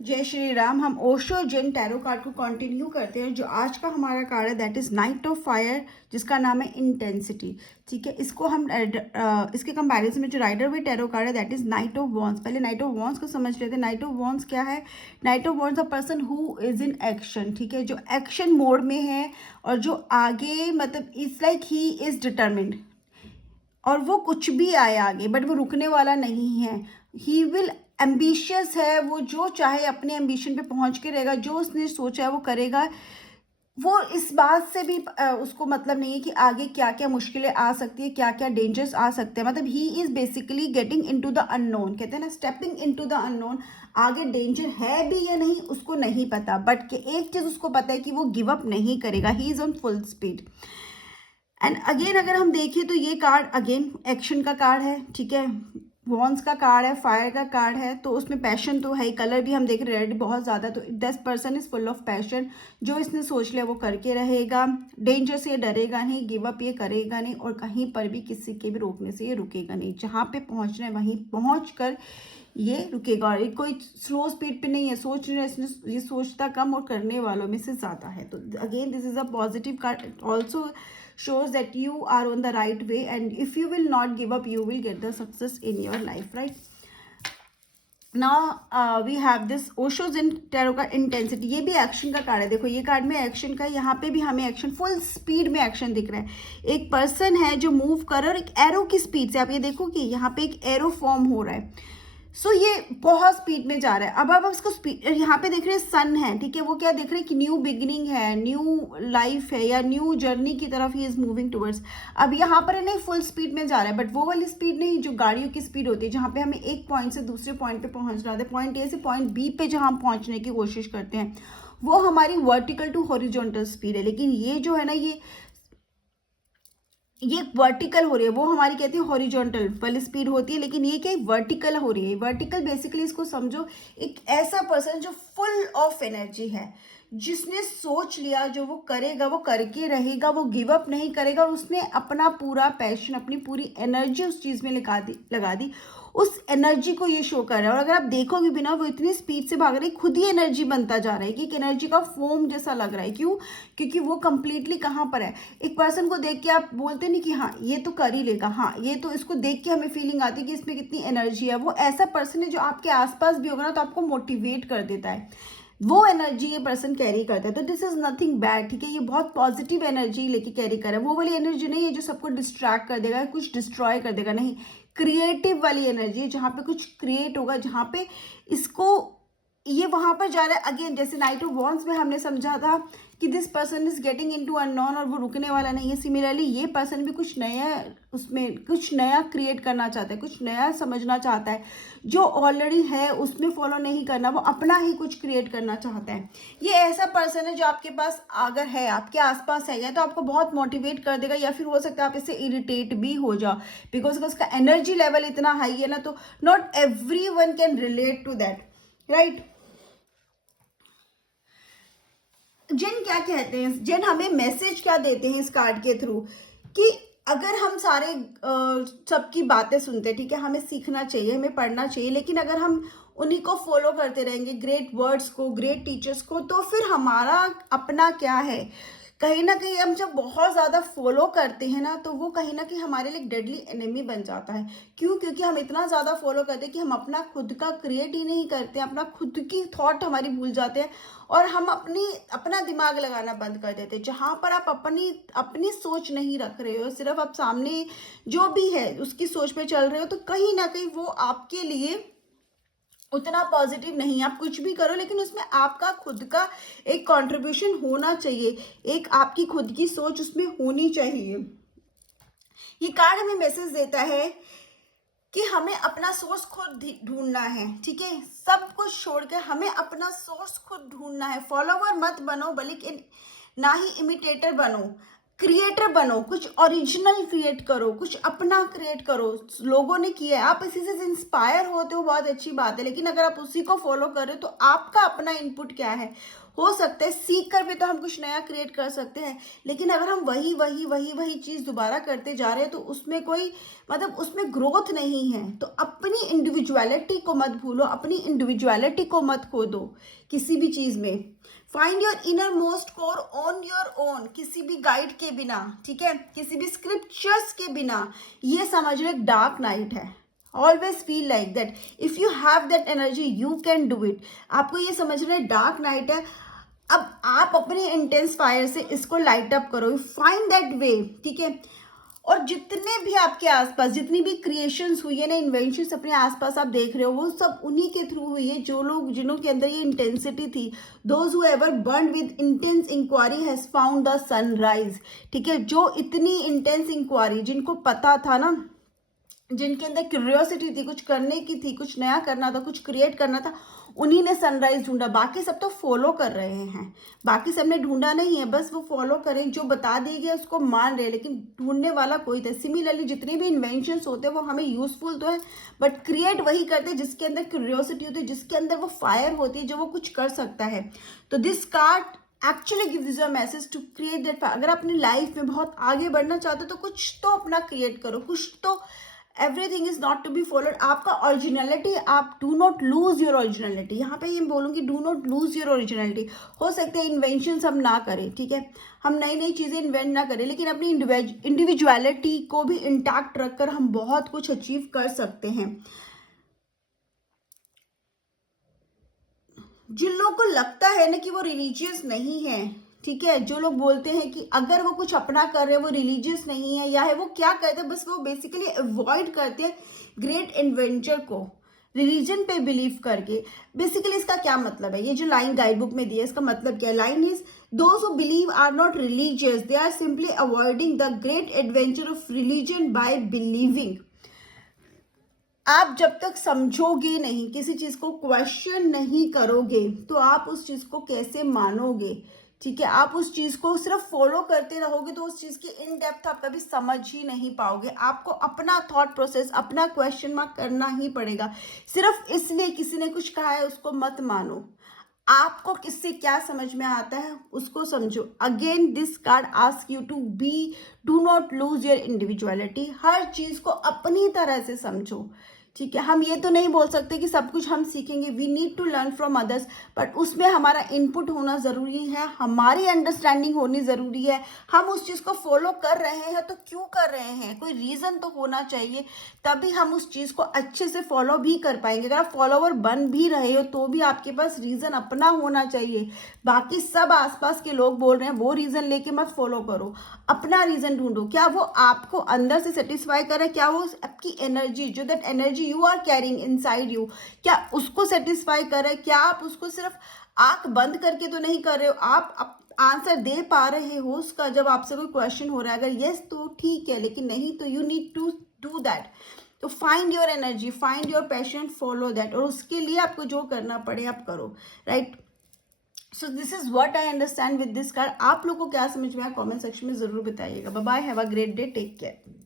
जय श्री राम। हम ओशो जेन tarot card को कंटिन्यू करते हैं। जो आज का हमारा कार्ड है that is night of fire, जिसका नाम है इंटेंसिटी। ठीक है, इसको हम इसके कंपैरिजन में जो राइडर वे टैरो कार्ड है that is night of wands. पहले नाइट ऑफ वॉन्ड्स को समझ लेते हैं। नाइट ऑफ वॉन्ड्स क्या है? Night of wands a person who is in action. ठीक है, जो एक्शन मोड में है और जो आगे मतलब it's like he is determined, और वो कुछ भी आए आगे बट वो रुकने वाला नहीं है। ही विल एम्बिशियस है, वो जो चाहे अपने एम्बिशन पे पहुंच के रहेगा, जो उसने सोचा है वो करेगा। वो इस बात से भी उसको मतलब नहीं है कि आगे क्या क्या मुश्किलें आ सकती है, क्या क्या डेंजर्स आ सकते हैं। मतलब he is basically getting into the unknown, कहते हैं ना स्टेपिंग इनटू द अननोन। आगे डेंजर है भी या नहीं उसको नहीं पता, बट एक चीज उसको पता है कि वो गिव अप नहीं करेगा। He is on full speed. And again अगर हम देखें तो ये कार्ड अगेन एक्शन का कार्ड है। ठीक है, वॉन्स का कार्ड है, फायर का कार्ड है, तो उसमें पैशन तो है ही। कलर भी हम देख रहे हैं रेड बहुत ज़्यादा, तो 10% इज फुल ऑफ पैशन। जो इसने सोच लिया वो करके रहेगा। डेंजर से ये डरेगा नहीं, गिव अप ये करेगा नहीं, और कहीं पर भी किसी के भी रोकने से ये रुकेगा नहीं। जहाँ पे पहुँचना है वहीं पहुँच कर ये रुकेगा। और ये कोई स्लो स्पीड पे नहीं है, सोच रहे इसने, ये सोचता कम और करने वालों में से ज़्यादा है। तो again this is a positive card, also shows that you are on the right way, and if you will not give up you will get the success in your life, right? Now we have this Osho's in tarot का intensity। ये भी action का card है। देखो ये card में action का, यहाँ पे भी हमें एक्शन, फुल स्पीड में एक्शन दिख रहा है। एक पर्सन है जो मूव कर रहा है और एक एरो की स्पीड से। आप ये देखो कि यहाँ पे एक एरो फॉर्म हो रहा है। सो ये बहुत स्पीड में जा रहा है। अब इसको स्पीड, यहाँ पे देख रहे हैं सन है। ठीक है, वो क्या देख रहे हैं कि न्यू बिगिनिंग है, न्यू लाइफ है, या न्यू जर्नी की तरफ ही इज मूविंग टुवर्ड्स। अब यहाँ पर नहीं फुल स्पीड में जा रहा है, बट वो वाली स्पीड नहीं जो गाड़ियों की स्पीड होती है, जहाँ पे हमें एक पॉइंट से दूसरे पॉइंट पे पहुंचना होता है। पॉइंट ए से पॉइंट बी पे जहाँ हम पहुंचने की कोशिश करते हैं वो हमारी वर्टिकल टू हॉरिजॉन्टल स्पीड है। लेकिन ये जो है ना ये वर्टिकल हो रही है, वो हमारी कहती है हॉरिजॉन्टल वाली स्पीड होती है, लेकिन ये क्या वर्टिकल हो रही है। वर्टिकल बेसिकली इसको समझो एक ऐसा पर्सन जो फुल ऑफ एनर्जी है, जिसने सोच लिया जो वो करेगा वो करके रहेगा, वो गिव अप नहीं करेगा, और उसने अपना पूरा पैशन, अपनी पूरी एनर्जी उस चीज में लगा दी। उस एनर्जी को ये शो कर रहा है। और अगर आप देखोगे बिना, वो इतनी स्पीड से भाग रही है, खुद ही एनर्जी बनता जा रहा है कि एक एनर्जी का फोम जैसा लग रहा है। क्यों? क्योंकि वो कंप्लीटली कहाँ पर है। एक पर्सन को देख के आप बोलते नहीं कि हाँ ये तो कर ही लेगा, हाँ ये तो, इसको देख के हमें फीलिंग आती है कि इसमें कितनी एनर्जी है। वो ऐसा पर्सन है जो आपके आसपास भी होगा ना तो आपको मोटिवेट कर देता है। वो एनर्जी ये पर्सन कैरी करता है। तो दिस इज नथिंग बैड। ठीक है, ये बहुत पॉजिटिव एनर्जी लेके कैरी कर रहा है। वो वाली एनर्जी नहीं है जो सबको डिस्ट्रैक्ट कर देगा, कुछ डिस्ट्रॉय कर देगा, नहीं। क्रिएटिव वाली एनर्जी है, जहाँ पे कुछ क्रिएट होगा, जहाँ पे इसको ये वहां पर जा रहा है। अगेन जैसे नाइट ऑफ वॉन्ड्स में हमने समझा था कि this person is getting into unknown, और वो रुकने वाला नहीं है। सिमिलरली ये पर्सन भी कुछ नया, उसमें कुछ नया क्रिएट करना चाहता है, कुछ नया समझना चाहता है। जो ऑलरेडी है उसमें फॉलो नहीं करना, वो अपना ही कुछ क्रिएट करना चाहता है। ये ऐसा पर्सन है जो आपके पास अगर है, आपके आसपास है, या तो आपको बहुत मोटिवेट कर देगा, या फिर हो सकता है आप इससे इरिटेट भी हो जाओ, बिकॉज उसका एनर्जी लेवल इतना हाई है ना। तो not everyone can relate to that, right? जिन क्या कहते हैं, जिन हमें मैसेज क्या देते हैं इस कार्ड के थ्रू, कि अगर हम सारे सबकी बातें सुनते, ठीक है, हमें सीखना चाहिए, हमें पढ़ना चाहिए, लेकिन अगर हम उन्हीं को फॉलो करते रहेंगे, ग्रेट वर्ड्स को, ग्रेट टीचर्स को, तो फिर हमारा अपना क्या है? कहीं ना कहीं हम जब बहुत ज़्यादा फॉलो करते हैं ना, तो वो कहीं ना कहीं हमारे लिए डेडली एनिमी बन जाता है। क्यों? क्योंकि हम इतना ज़्यादा फॉलो करते हैं कि हम अपना खुद का क्रिएट ही नहीं करते, अपना खुद की थॉट हमारी भूल जाते हैं, और हम अपना दिमाग लगाना बंद कर देते हैं। जहाँ पर आप अपनी अपनी सोच नहीं रख रहे हो, सिर्फ आप सामने जो भी है उसकी सोच पे चल रहे हो, तो कहीं ना कहीं वो आपके लिए उतना पॉजिटिव नहीं। आप कुछ भी करो, लेकिन उसमें आपका खुद का एक कंट्रीब्यूशन होना चाहिए, एक आपकी खुद की सोच उसमें होनी चाहिए। ये कार्ड हमें मैसेज देता है कि हमें अपना सोर्स खुद ढूंढना है। ठीक है, सब कुछ छोड़ के हमें अपना सोर्स खुद ढूंढना है। फॉलोवर मत बनो, बल्कि ना ही इमिटेटर बनो, क्रिएटर बनो। कुछ ओरिजिनल क्रिएट करो, कुछ अपना क्रिएट करो। लोगों ने किया है, आप इसी से इंस्पायर होते हो, बहुत अच्छी बात है, लेकिन अगर आप उसी को फॉलो कर रहे हो तो आपका अपना इनपुट क्या है? हो सकता है सीख कर भी तो हम कुछ नया क्रिएट कर सकते हैं, लेकिन अगर हम वही चीज़ दोबारा करते जा रहे हैं तो उसमें कोई मतलब उसमें ग्रोथ नहीं है। तो अपनी इंडिविजुअलिटी को मत भूलो, अपनी इंडिविजुअलिटी को मत खो दो किसी भी चीज़ में। Find your inner most core on your own, किसी भी गाइड के बिना, ठीक है, किसी भी स्क्रिप्चर्स के बिना। ये समझ लो एक डार्क नाइट है। Always feel like that if you have that energy you can do it. आपको ये समझना है डार्क नाइट है, अब आप अपने इंटेंस फायर से इसको लाइट अप करो, फाइंड दैट वे, ठीक है। और जितने भी आपके आसपास जितनी भी क्रिएशंस हुई है ना, इन्वेंशंस अपने आसपास आप देख रहे हो, वो सब उन्हीं के थ्रू हुई है जो लोग जिन्हों के अंदर ये इंटेंसिटी थी। Those who ever burn with intense inquiry has found the sunrise, ठीक है। जो इतनी इंटेंस इंक्वायरी, जिनको पता था ना, जिनके अंदर क्यूरियोसिटी थी, कुछ करने की थी, कुछ नया करना था, कुछ क्रिएट करना था, उन्हीं ने सनराइज ढूंढा। बाकी सब तो फॉलो कर रहे हैं, बाकी सब ने ढूंढा नहीं है, बस वो फॉलो करें, जो बता दिए गए उसको मान रहे हैं, लेकिन ढूंढने वाला कोई था। सिमिलरली जितने भी इन्वेंशंस होते हैं वो हमें यूजफुल तो है, बट क्रिएट वही करते हैं जिसके अंदर क्यूरियोसिटी होती है, जिसके अंदर वो फायर होती है, जो वो कुछ कर सकता है। तो this card actually gives you a message to create that. अगर अपनी लाइफ में बहुत आगे बढ़ना चाहते हो तो कुछ तो अपना क्रिएट करो, कुछ तो। Everything is not to be followed. आपका ओरिजिनलिटी, आप do not lose your originality. यहाँ पे ये बोलूँगी do not lose your originality. हो सकता है इन्वेंशन हम ना करें, ठीक है, हम नई नई चीज़ें इन्वेंट ना करें, लेकिन अपनी इंडिविजुअलिटी को भी इंटैक्ट रखकर हम बहुत कुछ अचीव कर सकते हैं। जिन लोगों को लगता है ना कि वो रिलीजियस नहीं है, ठीक है, जो लोग बोलते हैं कि अगर वो कुछ अपना कर रहे हैं वो रिलीजियस नहीं है, या है वो क्या करते हैं, बस वो बेसिकली अवॉइड करते हैं ग्रेट एडवेंचर को रिलीजन पे बिलीव करके। बेसिकली इसका क्या मतलब है, ये जो लाइन गाइड बुक में दी है इसका मतलब क्या है? Line is those who believe are not religious, they are simply avoiding the great adventure of religion by believing. आप जब तक समझोगे नहीं, किसी चीज को क्वेश्चन नहीं करोगे, तो आप उस चीज को कैसे मानोगे, ठीक है। आप उस चीज को सिर्फ फॉलो करते रहोगे तो उस चीज की इन डेप्थ आप कभी समझ ही नहीं पाओगे। आपको अपना थॉट प्रोसेस, अपना क्वेश्चन मार्क करना ही पड़ेगा। सिर्फ इसलिए किसी ने कुछ कहा है उसको मत मानो, आपको किससे क्या समझ में आता है उसको समझो। Again this card ask you to be, do not lose your individuality. हर चीज को अपनी तरह से समझो, ठीक है। हम ये तो नहीं बोल सकते कि सब कुछ हम सीखेंगे, we need to learn from others, but उसमें हमारा इनपुट होना ज़रूरी है, हमारी अंडरस्टैंडिंग होनी ज़रूरी है। हम उस चीज़ को फॉलो कर रहे हैं तो क्यों कर रहे हैं, कोई रीज़न तो होना चाहिए, तभी हम उस चीज़ को अच्छे से फॉलो भी कर पाएंगे। अगर आप फॉलोवर बन भी रहे हो तो भी आपके पास रीज़न अपना होना चाहिए। बाकी सब आसपास के लोग बोल रहे हैं वो रीज़न लेके मत फॉलो करो, अपना रीज़न ढूंढो। क्या वो आपको अंदर से सेटिस्फाई कर रहा है, क्या वो आपकी एनर्जी, जो that energy you are carrying inside you, क्या उसको सेटिस्फाई कर रहे हैं? क्या आप उसको सिर्फ आंख बंद करके तो नहीं कर रहे हो, आप आंसर दे पा रहे हो उसका जब आपसे कोई क्वेश्चन हो रहा है? अगर यस तो ठीक है, लेकिन नहीं तो you need to do that. तो find your energy, find your passion, follow that, और उसके लिए आपको जो करना पड़े आप करो, right. So this is what I understand with this card. आप लोग को क्या समझ में आया कमेंट सेक्शन में जरूर बताइएगा। Bye bye, have a great day, take care.